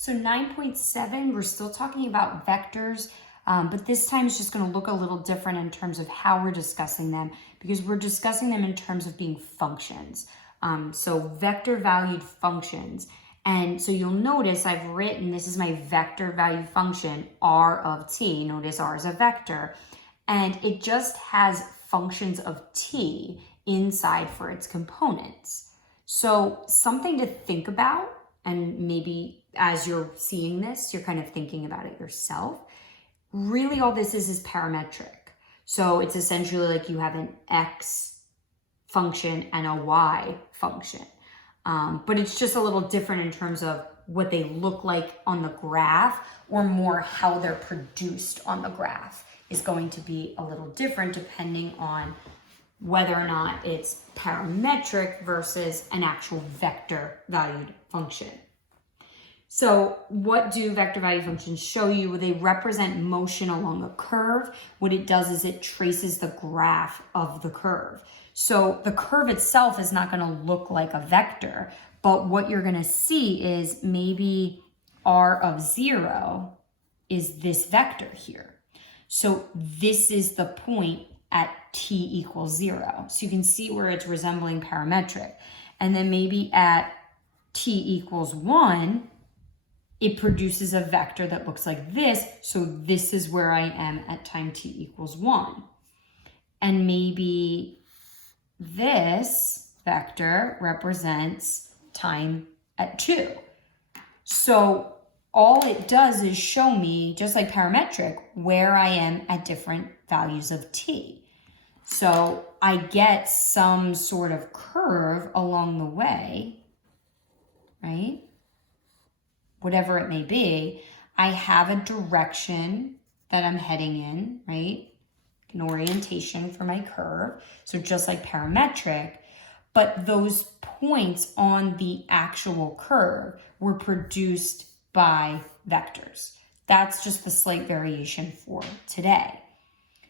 So 9.7, we're still talking about vectors, but this time it's just going to look a little different in terms of how we're discussing them, because we're discussing them in terms of being functions. So vector valued functions. And so you'll notice I've written, this is my vector value function, r of t. Notice r is a vector. And it just has functions of t inside for its components. So something to think about, and maybe as you're seeing this, you're kind of thinking about it yourself. Really all this is parametric. So it's essentially like you have an x function and a y function. But it's just a little different in terms of what they look like on the graph, or more how they're produced on the graph is going to be a little different depending on whether or not it's parametric versus an actual vector valued function. So what do vector value functions show you? They represent motion along a curve. What it does is it traces the graph of the curve. So the curve itself is not going to look like a vector, but what you're going to see is maybe r of 0 is this vector here. So this is the point at t equals 0. So you can see where it's resembling parametric. And then maybe at t equals 1, it produces a vector that looks like this. So this is where I am at time t equals 1. And maybe this vector represents time at 2. So all it does is show me, just like parametric, where I am at different values of t. So I get some sort of curve along the way, right? Whatever it may be, I have a direction that I'm heading in, right? An orientation for my curve. So just like parametric, but those points on the actual curve were produced by vectors. That's just the slight variation for today.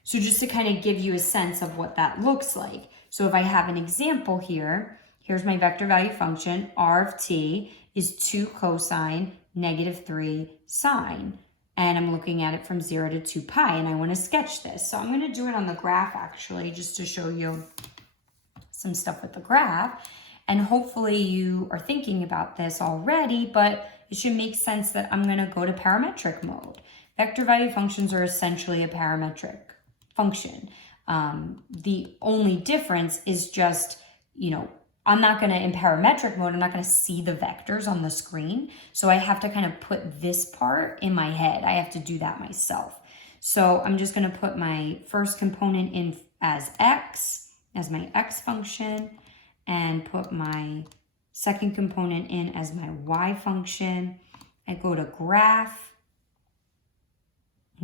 So just to kind of give you a sense of what that looks like. So if I have an example here, here's my vector value function, r of t is 2 cosine negative 3 sine. And I'm looking at it from 0 to 2 pi, and I want to sketch this. So I'm going to do it on the graph, actually, just to show you some stuff with the graph. And hopefully you are thinking about this already, but it should make sense that I'm going to go to parametric mode. Vector value functions are essentially a parametric function. The only difference is just, I'm not going to, in parametric mode, I'm not going to see the vectors on the screen. So I have to kind of put this part in my head. I have to do that myself. So I'm just going to put my first component in as x, as my x function, and put my second component in as my y function. I go to graph.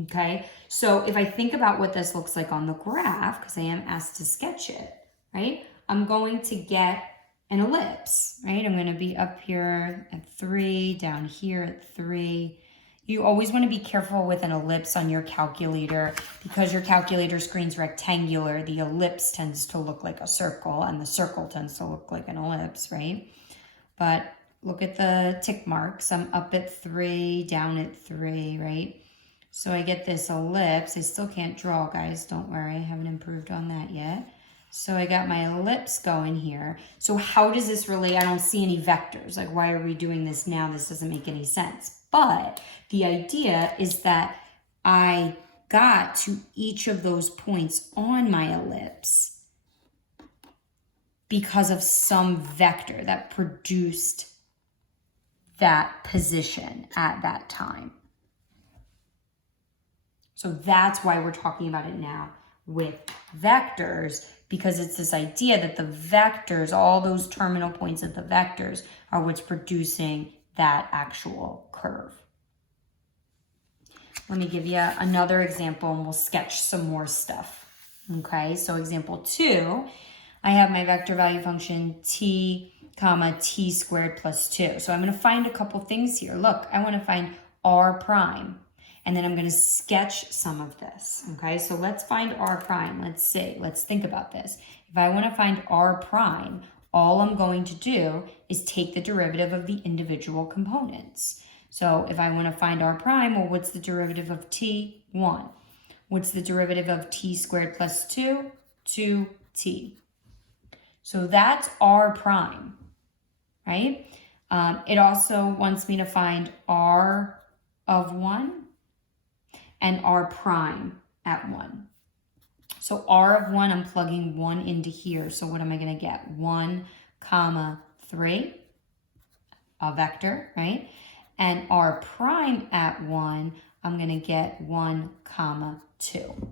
Okay, so if I think about what this looks like on the graph, because I am asked to sketch it, right? I'm going to get an ellipse, right? I'm going to be up here at 3, down here at 3. You always want to be careful with an ellipse on your calculator, because your calculator screen's rectangular. The ellipse tends to look like a circle, and the circle tends to look like an ellipse, right? But look at the tick marks. I'm up at 3, down at 3, right? So I get this ellipse. I still can't draw, guys. Don't worry. I haven't improved on that yet. So I got my ellipse going here. So how does this relate? I don't see any vectors. Like, why are we doing this now? This doesn't make any sense. But the idea is that I got to each of those points on my ellipse because of some vector that produced that position at that time. So that's why we're talking about it now with vectors, because it's this idea that the vectors, all those terminal points of the vectors, are what's producing that actual curve. Let me give you another example, and we'll sketch some more stuff. Okay, so example 2, I have my vector value function t comma t squared plus 2. So I'm going to find a couple things here. Look, I want to find r prime. And then I'm going to sketch some of this, okay? So let's find r prime. Let's think about this. If I want to find r prime, all I'm going to do is take the derivative of the individual components. So if I want to find r prime, well, what's the derivative of t? 1. What's the derivative of t squared plus 2? 2t. So that's r prime, right? It also wants me to find r of 1 and r prime at 1. So r of 1, I'm plugging 1 into here. So what am I going to get? 1, comma, 3, a vector, right? And r prime at 1, I'm going to get 1, comma, 2.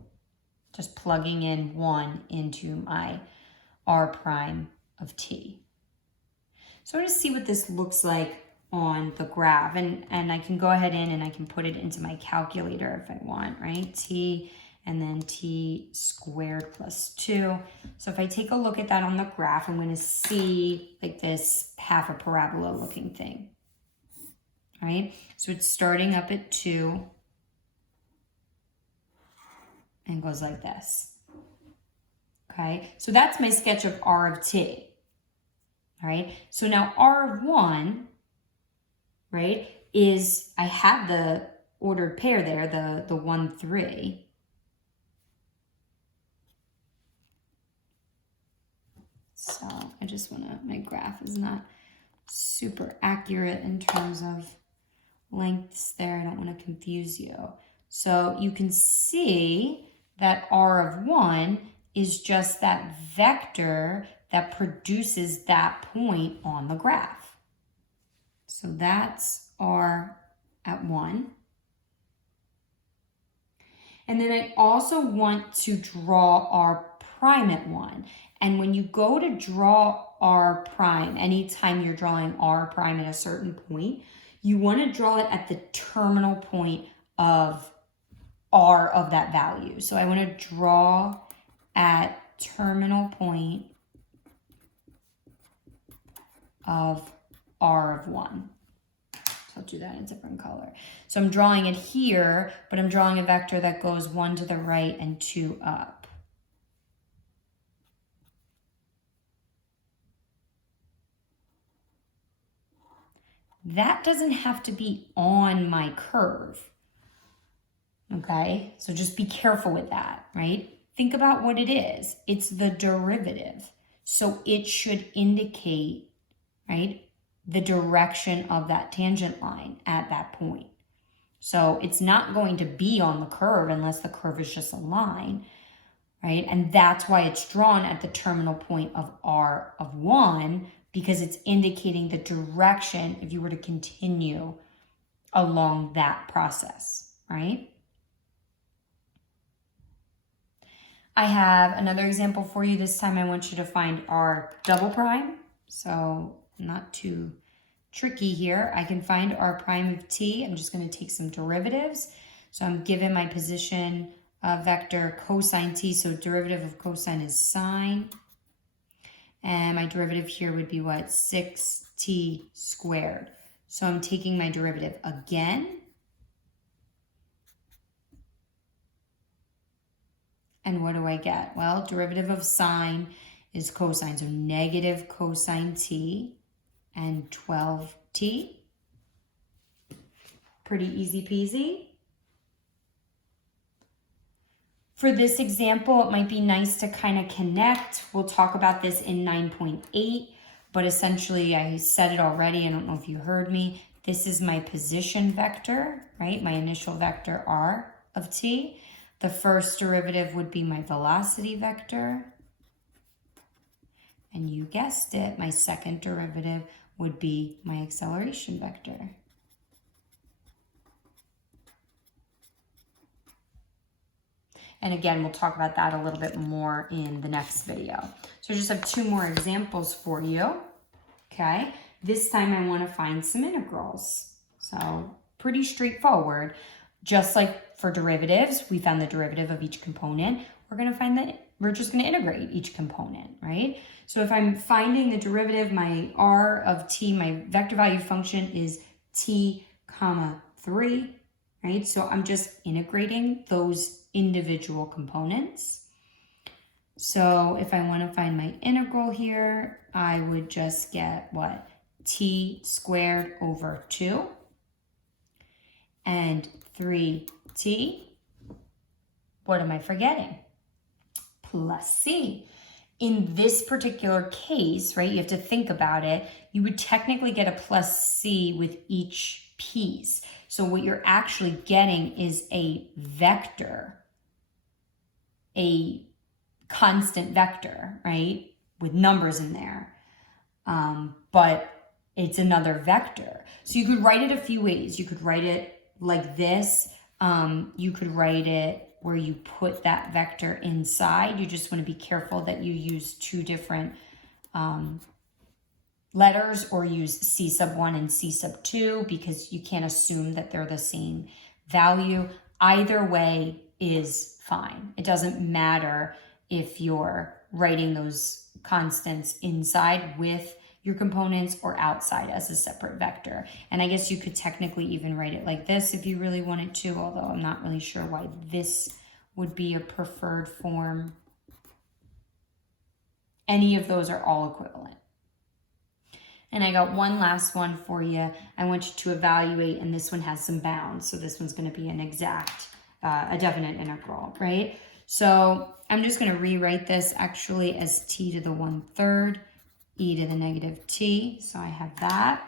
Just plugging in 1 into my r prime of t. So I'm going to see what this looks like on the graph. And I can go ahead and I can put it into my calculator if I want, right? T and then t squared plus 2. So if I take a look at that on the graph, I'm going to see like this half a parabola looking thing, right? So it's starting up at 2 and goes like this, okay? So that's my sketch of r of t, all right? So now r of 1, right, is, I have the ordered pair there, the 1, 3. So I just want to, my graph is not super accurate in terms of lengths there. I don't want to confuse you. So you can see that r of 1 is just that vector that produces that point on the graph. So that's r at 1. And then I also want to draw r prime at 1. And when you go to draw r prime, anytime you're drawing r prime at a certain point, you want to draw it at the terminal point of r of that value. So I want to draw at terminal point of r of 1. So I'll do that in a different color. So I'm drawing it here, but I'm drawing a vector that goes 1 to the right and 2 up. That doesn't have to be on my curve, okay? So just be careful with that, right? Think about what it is. It's the derivative. So it should indicate, right, the direction of that tangent line at that point. So it's not going to be on the curve unless the curve is just a line, right? And that's why it's drawn at the terminal point of r of 1, because it's indicating the direction if you were to continue along that process, right? I have another example for you. This time I want you to find r double prime. So not too tricky here. I can find r prime of t. I'm just going to take some derivatives. So I'm given my position vector cosine t. So derivative of cosine is sine. And my derivative here would be what? 6t squared. So I'm taking my derivative again. And what do I get? Well, derivative of sine is cosine. So negative cosine t and 12t. Pretty easy peasy. For this example, it might be nice to kind of connect. We'll talk about this in 9.8, but essentially I said it already. I don't know if you heard me. This is my position vector, right? My initial vector r of t. The first derivative would be my velocity vector. And you guessed it, my second derivative would be my acceleration vector. And again, we'll talk about that a little bit more in the next video. So I just have 2 more examples for you, okay? This time I want to find some integrals. So pretty straightforward. Just like for derivatives, we found the derivative of each component. We're just going to integrate each component, right? So if I'm finding the derivative, my r of t, my vector value function is t, comma 3, right? So I'm just integrating those individual components. So if I want to find my integral here, I would just get what? T squared over 2. and 3t. What am I forgetting? Plus c. In this particular case, right, you have to think about it, you would technically get a plus c with each piece. So what you're actually getting is a vector, a constant vector, right, with numbers in there. But it's another vector. So you could write it a few ways. You could write it like this. You could write it where you put that vector inside. You just want to be careful that you use two different letters, or use C sub 1 and C sub 2, because you can't assume that they're the same value. Either way is fine. It doesn't matter if you're writing those constants inside with your components or outside as a separate vector. And I guess you could technically even write it like this if you really wanted to, although I'm not really sure why this would be a preferred form. Any of those are all equivalent. And I got one last one for you. I want you to evaluate, and this one has some bounds. So this one's going to be an exact, a definite integral, right? So I'm just going to rewrite this actually as t to the 1/3 e to the negative t. So I have that.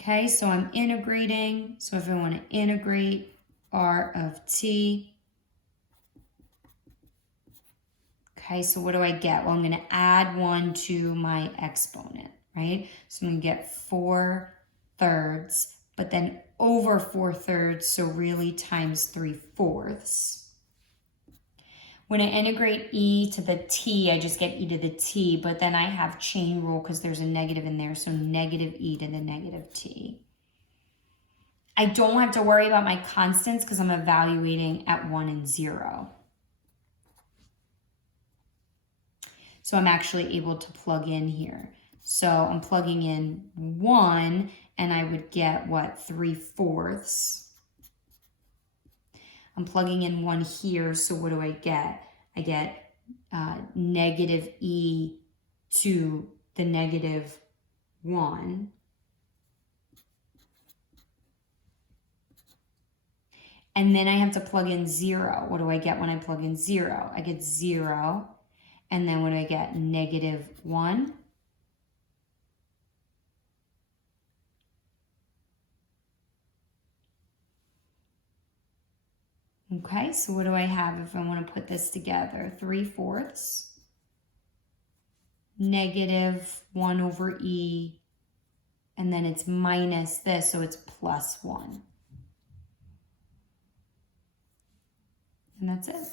Okay, so I'm integrating. So if I want to integrate r of t, okay, so what do I get? Well, I'm going to add 1 to my exponent, right? So I'm going to get 4/3, but then over 4/3, so really times 3/4. When I integrate e to the t, I just get e to the t, but then I have chain rule because there's a negative in there, so negative e to the negative t. I don't have to worry about my constants because I'm evaluating at 1 and 0. So I'm actually able to plug in here. So I'm plugging in 1, and I would get, what, 3/4. I'm plugging in 1 here, so what do I get? I get negative e to the negative 1. And then I have to plug in 0. What do I get when I plug in 0? I get 0. And then what do I get? Negative 1. Okay, so what do I have if I want to put this together? 3/4, negative 1 over e, and then it's minus this, so it's plus 1. And that's it.